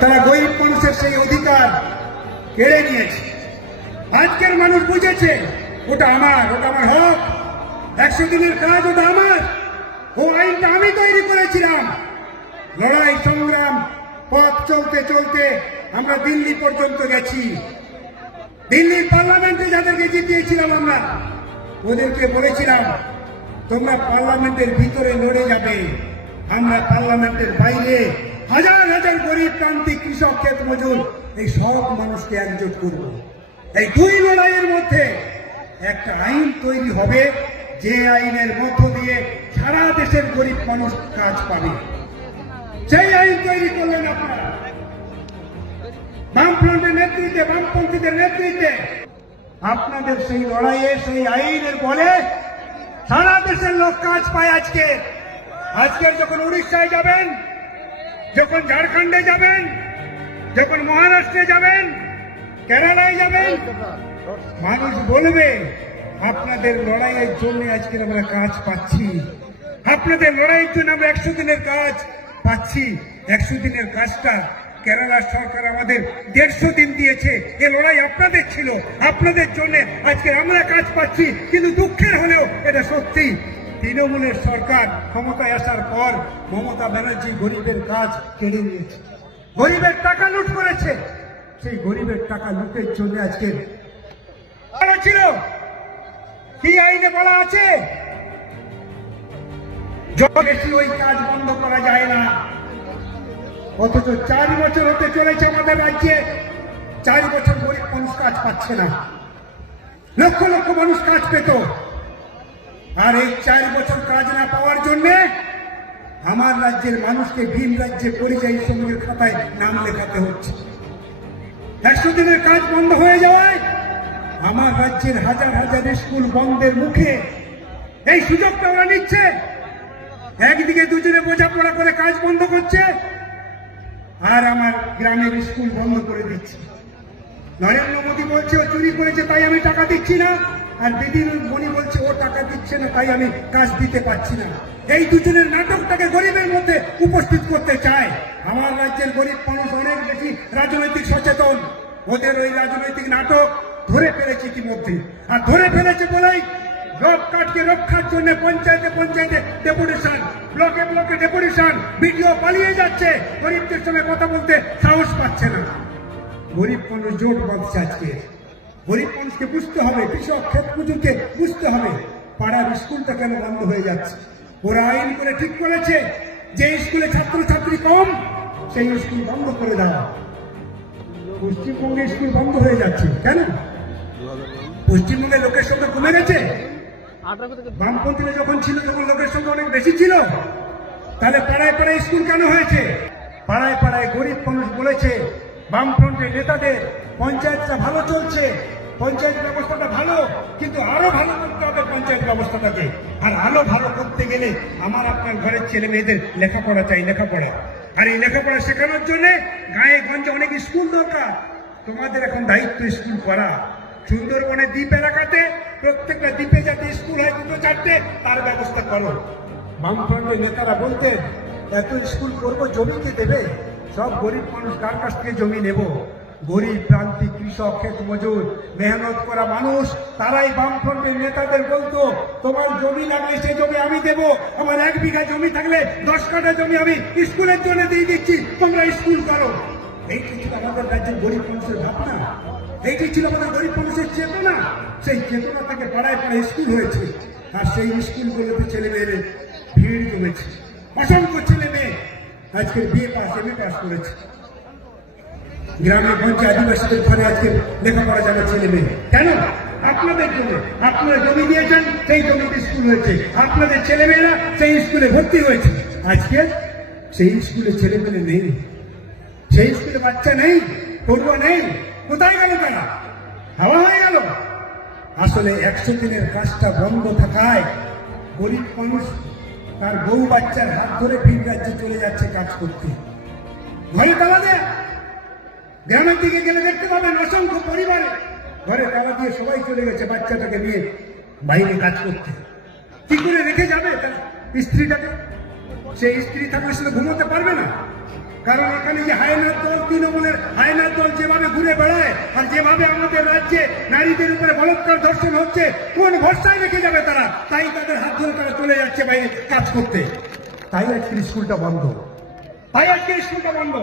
তারা গরিব মানুষের সেই অধিকার কেড়ে নিয়েছে। আজকের মানুষ বুঝেছে, ওটা আমার ওটা আমার হক। একশো দিনের কাজ ওটা আমার। ও আইনটা আমি তৈরি করেছিলাম। লড়াই, সংগ্রাম, পথ চলতে চলতে আমরা দিল্লি পর্যন্ত গেছি। দিল্লির পার্লামেন্টে যাদেরকে জিতিয়েছিলাম আমরা, ওদেরকে বলেছিলাম, তোমরা পার্লামেন্টের ভিতরে লড়ে যাবে। আমরা পার্লামেন্টের বাইরে হাজার হাজার গরিব প্রান্তিক কৃষক ক্ষেত মজুর এই সব মানুষকে একজোট করব। এই দুই লড়াইয়ের মধ্যে একটা আইন তৈরি হবে, যে আইনের মধ্য দিয়ে সারা দেশের গরিব মানুষ কাজ পাবে। সেই আইন তৈরি করলেন আপনারা, বামফ্রন্টের নেতৃত্বে, বামপন্থীদের নেতৃত্বে, আপনাদের সেই লড়াইয়ে, সেই আইনের বলে সারা দেশের লোক কাজ পায় আজকে। আজকের যখন উড়িষ্যায় যাবেন, যখন ঝাড়খণ্ডে যাবেন যখন মহারাষ্ট্রে যাবেন, কেরালায় যাবেন, মানুষ বলবে, আপনাদের লড়াইয়ের জন্য আজকে আমরা কাজ পাচ্ছি। আপনাদের লড়াইয়ের জন্য আমরা একশো দিনের কাজ পাচ্ছি। একশো দিনের কাজটা কেরালার সরকার আমাদের দেড়শো দিন দিয়েছে। এ লড়াই আপনাদের ছিল, আপনাদের জন্য আজকে আমরা কাজ পাচ্ছি। কিন্তু দুঃখের হলেও এটা সত্যি, তৃণমূলের সরকার ক্ষমতায় আসার পর মমতা ব্যানার্জি গরিবের কাজ কেড়ে নিয়েছে। গরিবের টাকা লুট করেছে। সেই গরিবের টাকা লুটের জন্য আজকে ছিল। কি আইনে বলা আছে? বেশি ওই কাজ বন্ধ করা যায় না, অথচ চার বছর হতে চলেছে আমাদের রাজ্যে, চার বছর গরিব মানুষ কাজ পাচ্ছে না। লক্ষ লক্ষ মানুষ কাজ পেত। আর এই চার বছর কাজ না পাওয়ার জন্য আমার রাজ্যের মানুষকে ভিন রাজ্যে পরিযায়ী শ্রমিকের খাতায় নাম লেখাতে হচ্ছে। একশো দিনের কাজ বন্ধ হয়ে যাওয়ায় আমার রাজ্যের হাজার হাজার স্কুল বন্ধের মুখে এই সুযোগটা ওরা নিচ্ছে। একদিকে দুজনে বোঝাপড়া করে কাজ বন্ধ করছে আর আমার গ্রামের স্কুল বন্ধ করে দিচ্ছে। নরেন্দ্র মোদী বলছে চুরি করেছে, তাই আমি টাকা দিচ্ছি না। আর দিদির মণি বলছে, ও টাকা দিচ্ছে না, তাই আমি কাজ দিতে পারছি না। এই দুজনের নাটকটাকে গরিবের মধ্যে উপস্থিত করতে চায়। আমার রাজ্যের গরিব মানুষ অনেক বেশি রাজনৈতিক সচেতন। ওদের ওই রাজনৈতিক নাটক ধরে ফেলেছে ইতিমধ্যে। আর ধরে ফেলেছে বলেই জব কার্ডকে রক্ষার জন্য পঞ্চায়েতে পঞ্চায়েতে ডেপুটেশন, ব্লকে ব্লকে ডেপুটেশন ভিডিও পালিয়ে যাচ্ছে। গরিবদের সঙ্গে কথা বলতে সাহস পাচ্ছে না। গরিব মানুষ জোট বাঁধছে আজকে। গরিব মানুষকে বুঝতে হবে, কৃষক ক্ষেত মজুরকে বুঝতে হবে, পাড়ার স্কুলটা কেন বন্ধ হয়ে যাচ্ছে? ওরা আইন করে ঠিক করেছে যে স্কুলে ছাত্রছাত্রী কম, সেই স্কুল বন্ধ করে দেওয়া। পশ্চিমবঙ্গে স্কুল বন্ধ হয়ে যাচ্ছে। কেন? পশ্চিমবঙ্গের লোকের সংখ্যা কমে গেছে। বামপন্থীরা যখন ছিল, তখন লোকের সংখ্যা অনেক বেশি ছিল। তাহলে পাড়ায় পাড়ায় স্কুল কেন হয়েছে? পাড়ায় পাড়ায় গরিব মানুষ বলেছে বামফ্রন্টের নেতাদের পঞ্চায়েতটা ভালো চলছে, পঞ্চায়েত ব্যবস্থাটা ভালো, কিন্তু আরও ভালো করতে হবে পঞ্চায়েত ব্যবস্থাটাকে। আর আরও ভালো করতে গেলে আমার আপনার ঘরের ছেলে মেয়েদের লেখাপড়া চাই, লেখাপড়া। আর এই লেখাপড়া শেখানোর জন্য গায়ে গঞ্জে অনেক স্কুল দরকার। তোমাদের এখন দায়িত্ব স্কুল করা। সুন্দরবনের দ্বীপ এলাকাতে প্রত্যেকটা দ্বীপে যাতে স্কুল হয় দুটো চারটে, তার ব্যবস্থা করো। বামফ্রন্টের নেতারা বলতেন, এত স্কুল করব, জমিতে দেবে? সব গরিব মানুষ কার কাছ থেকে জমি নেব? গরিব প্রান্তিক কৃষক, ক্ষেত মজুর, মেহনত করা মানুষ, তারাই বামফ্রন্টের নেতাদের বলতো, তোমার জমি লাগলে সেই জমি আমি দেব। আমার এক বিঘা জমি থাকলে দশ কাঠা জমি আমি স্কুলের জন্য দিয়ে দিচ্ছি। তোমরা স্কুল করো। এইটি ছিল আমাদের রাজ্যের গরিব মানুষের ভাবনা। এইটি ছিল আমাদের গরিব মানুষের চেতনা, সেই চেতনা থেকে পাড়ায় পাড়ায় স্কুল হয়েছে। আর সেই স্কুলগুলোতে ছেলে মেয়েদের ভিড় জমেছে। অসংখ্য ছেলে মেয়ে আজকে বিয়ে পাস এম এ পাস করেছে। গ্রামে গঞ্জে আদিবাসীদের ঘরে আজকে লেখাপড়া যাবে ছেলে মেয়ে। কেন? আপনাদের জন্য। আপনারা জমি দিয়েছেন, সেই জমিতে স্কুল হয়েছে। আপনাদের ছেলেমেয়েরা সেই স্কুলে ভর্তি হয়েছে। আজকে সেই স্কুলে ছেলে মেয়ে নেই। সেই স্কুলে বাচ্চা নেই, পড়ুয়া নেই। কোথায় গেল তারা? হাওয়া হয়ে গেল। আসলে একশো দিনের কাজটা বন্ধ থাকায় গরিব মানুষ তার বউ বাচ্চার হাত ধরে ভিন রাজ্যে চলে যাচ্ছে কাজ করতে। ঘরে তালা দেয়। গ্রামের দিকে গেলে দেখতে পাবেন অসংখ্য পরিবারে। ঘরে তালা দিয়ে সবাই চলে গেছে বাচ্চাটাকে নিয়ে বাইরে কাজ করতে। কি করে রেখে যাবে তার? স্ত্রীটাকে? সেই স্ত্রী থাকলে শুধু ঘুমোতে পারবে না। কারণ এখানে যে হায়নার দল, তৃণমূলের হায়নার দল যেভাবে ঘুরে বেড়ায় আর যেভাবে আমাদের রাজ্যে নারীদের উপরে বলৎকার ধর্ষণ হচ্ছে, কোন ভরসায় রেখে যাবে তারা? তাই তাদের হাত ধরে তারা চলে যাচ্ছে বাইরে কাজ করতে। তাই আজকের স্কুলটা বন্ধ। তাই আজকের স্কুলটা বন্ধ।